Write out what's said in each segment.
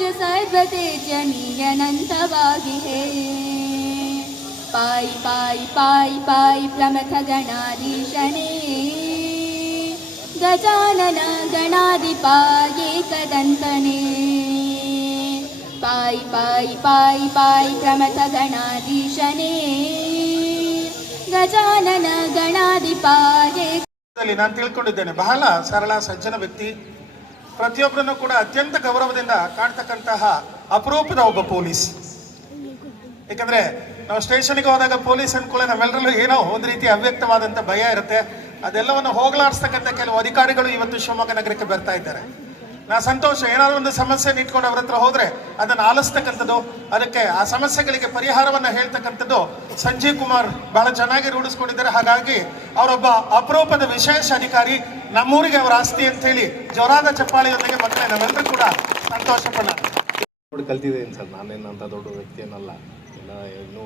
ಪೂಜ್ಯ ಸರ್ವತೇಜನೀಯನಂತವಾಗಿಹೇ ಪಾಯಿ ಪಾಯಿ ಪಾಯಿ ಪಾಯಿ ಪ್ರಮಥ ಗಣಾಧೀಶನೇ ಗಜಾನನ ಗಣಾಧಿಪಾಯೇಕದಂತನೇ ಪಾಯಿ ಪಾಯಿ ಪಾಯಿ ಪಾಯಿ ಪ್ರಮಥ ಗಣಾಧೀಶನೇ ಗಜಾನನ ಗಣಾಧಿಪಾಯೇ. ನಾನು ತಿಳ್ಕೊಂಡಿದ್ದೇನೆ, ಬಹಳ ಸರಳ ಸಜ್ಜನ ವ್ಯಕ್ತಿ, ಪ್ರತಿಯೊಬ್ಬರನ್ನು ಕೂಡ ಅತ್ಯಂತ ಗೌರವದಿಂದ ಕಾಣ್ತಕ್ಕಂತಹ ಅಪರೂಪದ ಒಬ್ಬ ಪೊಲೀಸ್. ಯಾಕಂದ್ರೆ ನಾವು ಸ್ಟೇಷನ್ಗೆ ಹೋದಾಗ ಪೊಲೀಸ್ ಅನ್ಕೊಳ್ಳೆ ನಮ್ಮೆಲ್ಲರಲ್ಲೂ ಏನೋ ಒಂದು ರೀತಿ ಅವ್ಯಕ್ತವಾದಂಥ ಭಯ ಇರುತ್ತೆ. ಅದೆಲ್ಲವನ್ನು ಹೋಗಲಾಡಿಸ್ತಕ್ಕಂಥ ಕೆಲವು ಅಧಿಕಾರಿಗಳು ಇವತ್ತು ಶಿವಮೊಗ್ಗ ನಗರಕ್ಕೆ ಬರ್ತಾ ಇದ್ದಾರೆ. ನಾ ಸಂತೋಷ, ಏನಾದ್ರು ಒಂದು ಸಮಸ್ಯೆ ಇಟ್ಕೊಂಡು ಅವ್ರ ಹತ್ರ ಹೋದ್ರೆ ಅದನ್ನು ಆಲಿಸ್ತಕ್ಕಂಥದ್ದು, ಅದಕ್ಕೆ ಆ ಸಮಸ್ಯೆಗಳಿಗೆ ಪರಿಹಾರವನ್ನು ಹೇಳ್ತಕ್ಕಂಥದ್ದು ಸಂಜೀವ್ ಕುಮಾರ್ ಬಹಳ ಚೆನ್ನಾಗಿ ರೂಢಿಸ್ಕೊಂಡಿದ್ದಾರೆ. ಹಾಗಾಗಿ ಅವರೊಬ್ಬ ಅಪರೂಪದ ವಿಶೇಷ ಅಧಿಕಾರಿ, ನಮ್ಮೂರಿಗೆ ಅವರ ಆಸ್ತಿ ಅಂತ ಹೇಳಿ ಜೋರಾದ ಚಪ್ಪಾಳಿಯೊಂದಿಗೆ ಮಕ್ಕಳೇ ನಾವೆಲ್ಲರೂ ಕೂಡ ಸಂತೋಷ ಪಡೋಣ. ಕಲ್ತಿದ್ದೇನೆ ಸರ್, ನಾನೇನಂತ ದೊಡ್ಡ ವ್ಯಕ್ತಿ ಏನಲ್ಲ, ಎಲ್ಲ ಇನ್ನೂ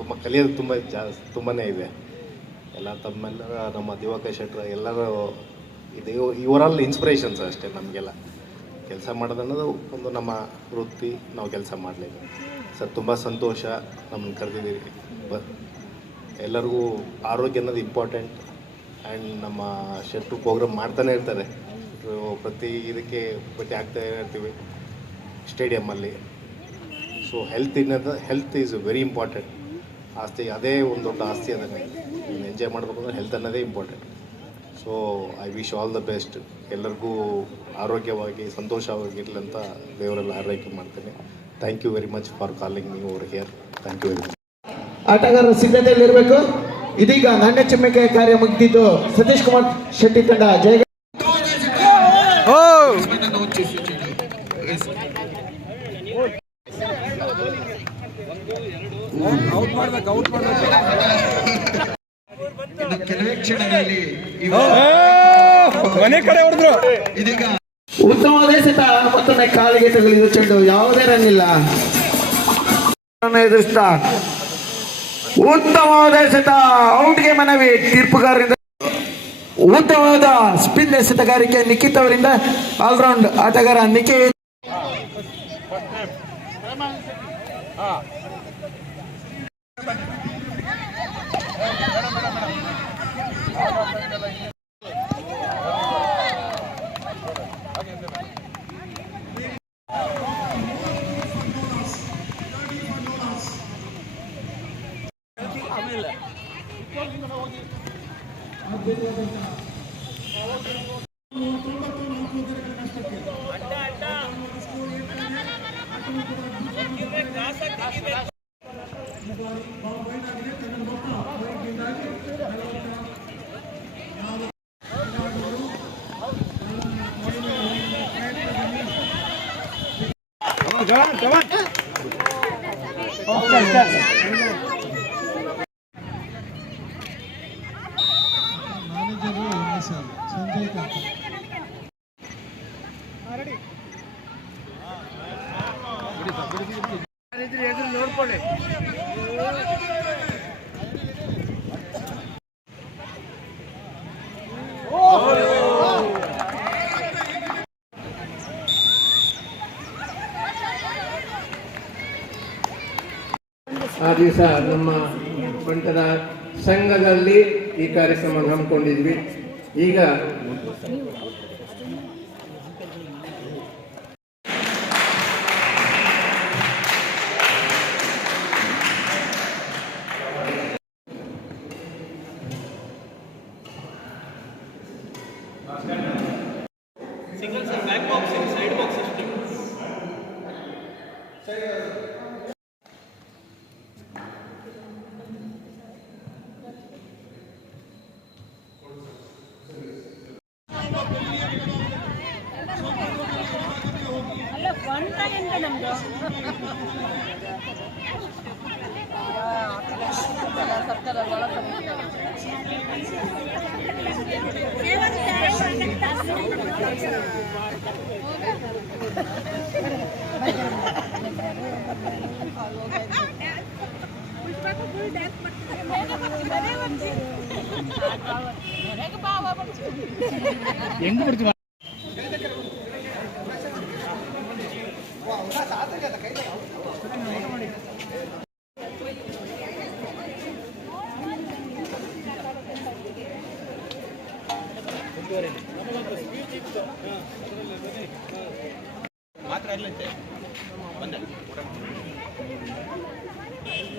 ತುಂಬ ಕಲಿಯೋದು ತುಂಬಾ ಇದೆ. ಎಲ್ಲ ತಮ್ಮೆಲ್ಲರ ನಮ್ಮ ದಿವಾಕರ್ ಶೆಟ್ಟರ್ ಎಲ್ಲರೂ ಇದು ಇವರಲ್ಲಿ ಇನ್ಸ್ಪಿರೇಷನ್ಸ್ ಅಷ್ಟೇ. ನಮಗೆಲ್ಲ ಕೆಲಸ ಮಾಡೋದನ್ನೋದು ಒಂದು ನಮ್ಮ ವೃತ್ತಿ, ನಾವು ಕೆಲಸ ಮಾಡಲೇಬೇಕು ಸರ್. ತುಂಬ ಸಂತೋಷ ನಮ್ಮನ್ನು ಕರೆದಿದ್ದೀರಿ. ಎಲ್ಲರಿಗೂ ಆರೋಗ್ಯ ಅನ್ನೋದು ಇಂಪಾರ್ಟೆಂಟ್. ಆ್ಯಂಡ್ ನಮ್ಮ ಶೆಟ್ರು ಪ್ರೋಗ್ರಾಮ್ ಮಾಡ್ತಾನೆ ಇರ್ತಾರೆ, ಪ್ರತಿ ಇದಕ್ಕೆ ಭೇಟಿ ಆಗ್ತಾ ಇರ್ತೀವಿ ಸ್ಟೇಡಿಯಮ್ಮಲ್ಲಿ. So health is very important. ಆಸ್ತಿ ಅದೇ ಒಂದು ದೊಡ್ಡ ಆಸ್ತಿ, ಅದನ್ನೇ ಎಂಜಾಯ್ ಮಾಡಬೇಕು ಅಂದರೆ ಹೆಲ್ತ್ ಅನ್ನೋದೇ important. So I wish all the best. ಎಲ್ಲರಿಗೂ ಆರೋಗ್ಯವಾಗಿ ಸಂತೋಷವಾಗಿರಲಿ ಅಂತ ದೇವರೆಲ್ಲ ಆರೈಕೆ ಮಾಡ್ತೇನೆ. Thank you very much for calling me over here. Thank you very much. ಆಟಗಾರರ ಸಿದ್ಧತೆಯಲ್ಲಿರಬೇಕು. ಇದೀಗ ನಾಣ್ಯ ಚಿಮ್ಮಕೆ ಕಾರ್ಯ ಮುಗಿದಿದ್ದು ಸತೀಶ್ ಕುಮಾರ್ ಶೆಟ್ಟಿ ತಂಡ ಜಯ. ಕೆಲವೇ ಕ್ಷಣಗಳಲ್ಲಿ ಇದೀಗ ಉತ್ತಮವಾದ ಎಸೆತ, ಮತ್ತೊಮ್ಮೆ ಕಾಲಿಗೆ ತಗುಲಿದ ಚೆಂಡು, ಯಾವುದೇ ರನ್ ಇಲ್ಲ. ಎದುರಿಸ್ತಾ ಉತ್ತಮವಾದ ಎಸೆತ, ಔಟ್ಗೆ ಮನವಿ ತೀರ್ಪುಗಾರರಿಂದ. ಉತ್ತಮವಾದ ಸ್ಪಿನ್ ಎಸೆತಗಾರಿಕೆ ನಿಖಿತ್ ಅವರಿಂದ. ಆಲ್ರೌಂಡ್ ಆಟಗಾರ ನಿಖಿತ್. ನೋಡ್ಕೊಳ್ಳಿ. ಆ ದಿವಸ ನಮ್ಮ ಬಂಟದ ಸಂಘದಲ್ಲಿ ಈ ಕಾರ್ಯಕ್ರಮ ಹಮ್ಮಿಕೊಂಡಿದ್ವಿ. ಈಗ single sir, back boxing, side boxing. ಹೆಂಗ್ ಬಿಡ್ತೀವಿ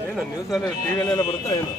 ಏನು ನ್ಯೂಸಲ್ಲಿ ಟಿವಿಯಲ್ಲೆಲ್ಲ ಬರುತ್ತಾ ಏನು?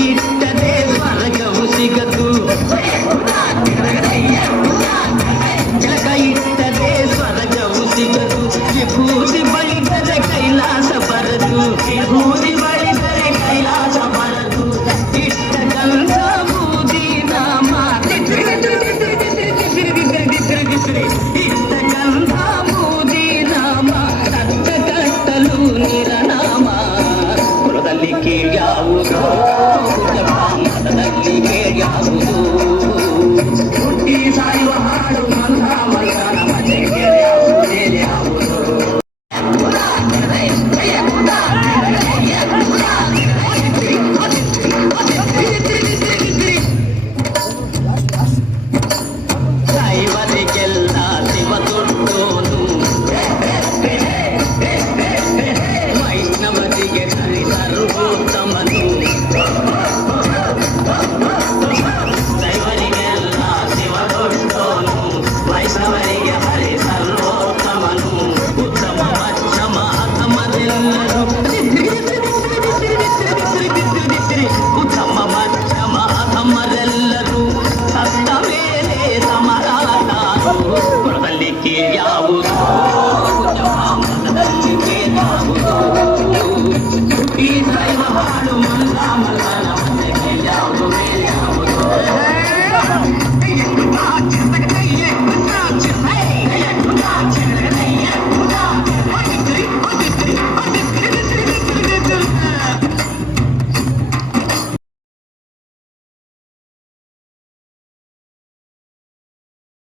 ಇಟ್ಟದೆ ಸ್ವರ್ಗವು ಸಿಗದು ಕೆಳಕ ಇಟ್ಟದೆ ಸ್ವರ್ಗವು ಸಿಗದು ವಿಭೂತಿ ಬಳಿದರೆ ಕೈಲಾಸ ಬರದು ವಿಭೂತಿ ಬಳಿದರೆ ಕೈಲಾಸ ಬರದು ಇಷ್ಟ ಗಂಧ ಬೂದಿ ನಾಮ ಇಷ್ಟ ಗಂಧ ಬೂದಿ ನಾಮ ಕಟ್ಟ ಕಟ್ಟಲು ನಿರನಾಮ ಕುಲದಲ್ಲಿ ಕೀಳ್ಯಾವುದೋ ಮತದಲ್ಲಿ ಕೇಳ್ಯಾವುದು